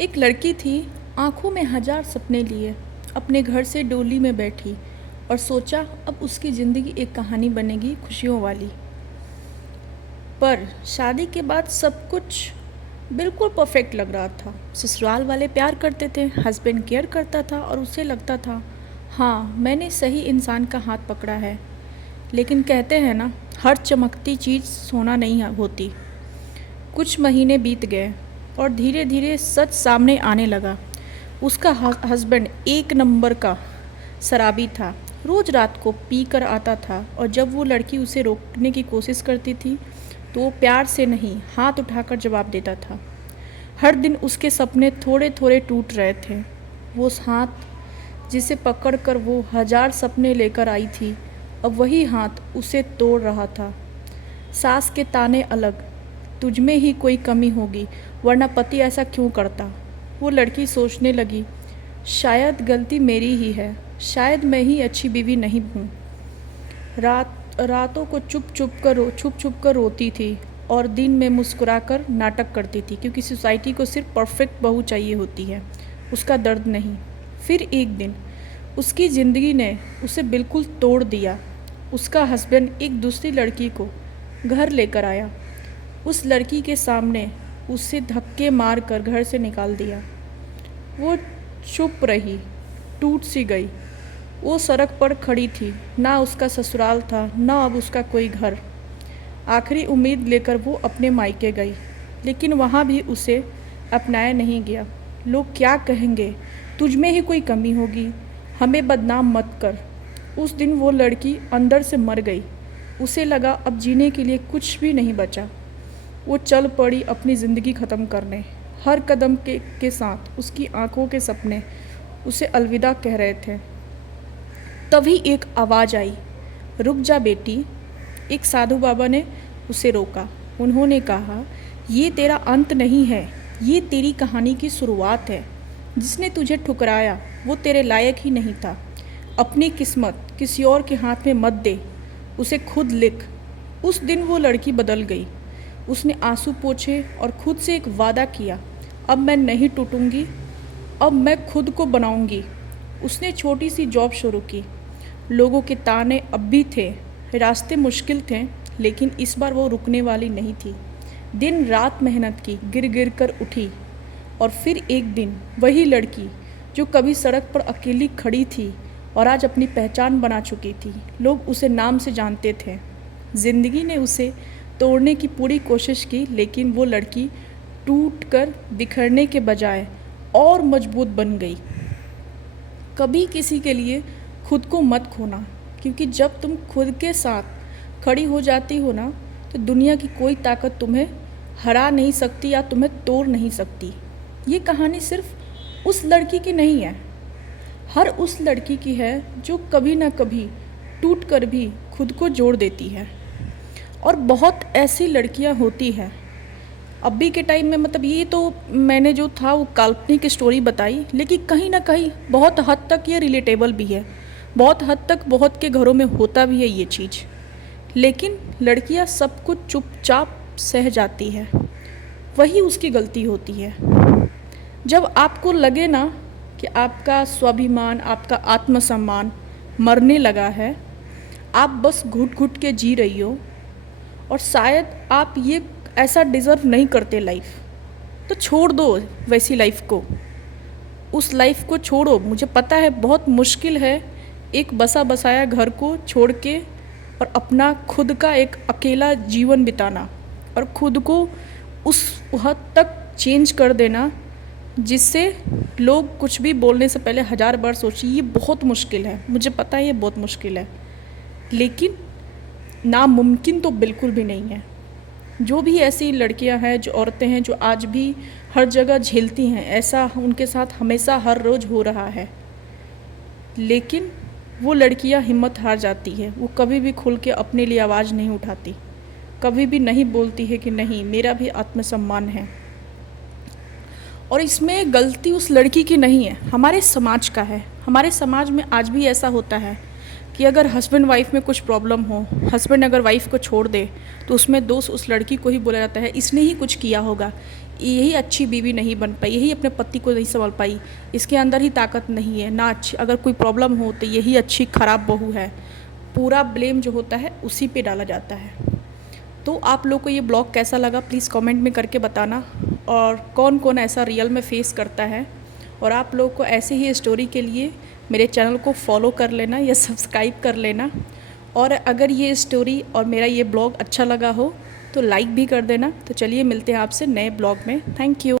एक लड़की थी, आंखों में हजार सपने लिए, अपने घर से डोली में बैठी और सोचा अब उसकी ज़िंदगी एक कहानी बनेगी खुशियों वाली। पर शादी के बाद सब कुछ बिल्कुल परफेक्ट लग रहा था। ससुराल वाले प्यार करते थे, हस्बैंड केयर करता था और उसे लगता था हाँ मैंने सही इंसान का हाथ पकड़ा है। लेकिन कहते हैं ना, हर चमकती चीज़ सोना नहीं होती। कुछ महीने बीत गए और धीरे धीरे सच सामने आने लगा। उसका हस्बैंड एक नंबर का शराबी था। रोज़ रात को पी कर आता था और जब वो लड़की उसे रोकने की कोशिश करती थी तो वो प्यार से नहीं, हाथ उठाकर जवाब देता था। हर दिन उसके सपने थोड़े थोड़े टूट रहे थे। वो हाथ जिसे पकड़कर वो हजार सपने लेकर आई थी, अब वही हाथ उसे तोड़ रहा था। सास के ताने अलग, तुझमें ही कोई कमी होगी, वरना पति ऐसा क्यों करता। वो लड़की सोचने लगी, शायद गलती मेरी ही है, शायद मैं ही अच्छी बीवी नहीं हूँ। रातों को चुप चुप कर रोती थी और दिन में मुस्कुराकर नाटक करती थी, क्योंकि सोसाइटी को सिर्फ परफेक्ट बहू चाहिए होती है, उसका दर्द नहीं। फिर एक दिन उसकी ज़िंदगी ने उसे बिल्कुल तोड़ दिया। उसका हस्बैंड एक दूसरी लड़की को घर लेकर आया। उस लड़की के सामने उसे धक्के मार कर घर से निकाल दिया। वो चुप रही, टूट सी गई। वो सड़क पर खड़ी थी, ना उसका ससुराल था, ना अब उसका कोई घर। आखिरी उम्मीद लेकर वो अपने मायके गई, लेकिन वहाँ भी उसे अपनाया नहीं गया। लोग क्या कहेंगे, तुझ में ही कोई कमी होगी, हमें बदनाम मत कर। उस दिन वो लड़की अंदर से मर गई। उसे लगा अब जीने के लिए कुछ भी नहीं बचा। वो चल पड़ी अपनी ज़िंदगी ख़त्म करने। हर कदम के साथ उसकी आंखों के सपने उसे अलविदा कह रहे थे। तभी एक आवाज़ आई, रुक जा बेटी। एक साधु बाबा ने उसे रोका। उन्होंने कहा, ये तेरा अंत नहीं है, ये तेरी कहानी की शुरुआत है। जिसने तुझे ठुकराया वो तेरे लायक ही नहीं था। अपनी किस्मत किसी और के हाथ में मत दे, उसे खुद लिख। उस दिन वो लड़की बदल गई। उसने आंसू पोंछे और खुद से एक वादा किया, अब मैं नहीं टूटूंगी, अब मैं खुद को बनाऊंगी। उसने छोटी सी जॉब शुरू की। लोगों के ताने अब भी थे, रास्ते मुश्किल थे, लेकिन इस बार वो रुकने वाली नहीं थी। दिन रात मेहनत की, गिर गिर कर उठी। और फिर एक दिन वही लड़की जो कभी सड़क पर अकेली खड़ी थी और आज अपनी पहचान बना चुकी थी, लोग उसे नाम से जानते थे। ज़िंदगी ने उसे तोड़ने की पूरी कोशिश की, लेकिन वो लड़की टूट कर बिखरने के बजाय और मजबूत बन गई। कभी किसी के लिए खुद को मत खोना, क्योंकि जब तुम खुद के साथ खड़ी हो जाती हो ना, तो दुनिया की कोई ताकत तुम्हें हरा नहीं सकती या तुम्हें तोड़ नहीं सकती। ये कहानी सिर्फ उस लड़की की नहीं है, हर उस लड़की की है जो कभी ना कभी टूट कर भी खुद को जोड़ देती है। और बहुत ऐसी लड़कियां होती हैं अभी के टाइम में। मतलब ये तो मैंने जो था वो काल्पनिक स्टोरी बताई, लेकिन कहीं ना कहीं बहुत हद तक ये रिलेटेबल भी है। बहुत हद तक बहुत के घरों में होता भी है ये चीज़। लेकिन लड़कियां सब कुछ चुपचाप सह जाती है, वही उसकी गलती होती है। जब आपको लगे ना कि आपका स्वाभिमान, आपका आत्मसम्मान मरने लगा है, आप बस घुट घुट के जी रही हो और शायद आप ये ऐसा डिज़र्व नहीं करते लाइफ, तो छोड़ दो वैसी लाइफ को। उस लाइफ को छोड़ो। मुझे पता है बहुत मुश्किल है एक बसा बसाया घर को छोड़ के और अपना खुद का एक अकेला जीवन बिताना और खुद को उस हद तक चेंज कर देना जिससे लोग कुछ भी बोलने से पहले हजार बार सोचिए। ये बहुत मुश्किल है, मुझे पता है ये बहुत मुश्किल है, लेकिन नामुमकिन तो बिल्कुल भी नहीं है। जो भी ऐसी लड़कियां हैं, जो औरतें हैं, जो आज भी हर जगह झेलती हैं, ऐसा उनके साथ हमेशा हर रोज़ हो रहा है। लेकिन वो लड़कियां हिम्मत हार जाती है। वो कभी भी खुल के अपने लिए आवाज़ नहीं उठाती, कभी भी नहीं बोलती है कि नहीं मेरा भी आत्मसम्मान है। और इसमें गलती उस लड़की की नहीं है, हमारे समाज का है। हमारे समाज में आज भी ऐसा होता है कि अगर हस्बैंड वाइफ में कुछ प्रॉब्लम हो, हस्बैंड अगर वाइफ को छोड़ दे, तो उसमें दोष उस लड़की को ही बोला जाता है, इसने ही कुछ किया होगा, यही अच्छी बीवी नहीं बन पाई, यही अपने पति को नहीं संभाल पाई, इसके अंदर ही ताकत नहीं है ना, अच्छी अगर कोई प्रॉब्लम हो तो यही अच्छी ख़राब बहू है। पूरा ब्लेम जो होता है उसी पे डाला जाता है। तो आप लोग को ये ब्लॉग कैसा लगा प्लीज़ कमेंट में करके बताना, और कौन कौन ऐसा रियल में फेस करता है। और आप लोग को ऐसे ही स्टोरी के लिए मेरे चैनल को फॉलो कर लेना या सब्सक्राइब कर लेना। और अगर ये स्टोरी और मेरा ये ब्लॉग अच्छा लगा हो तो लाइक भी कर देना। तो चलिए मिलते हैं आपसे नए ब्लॉग में। Thank you.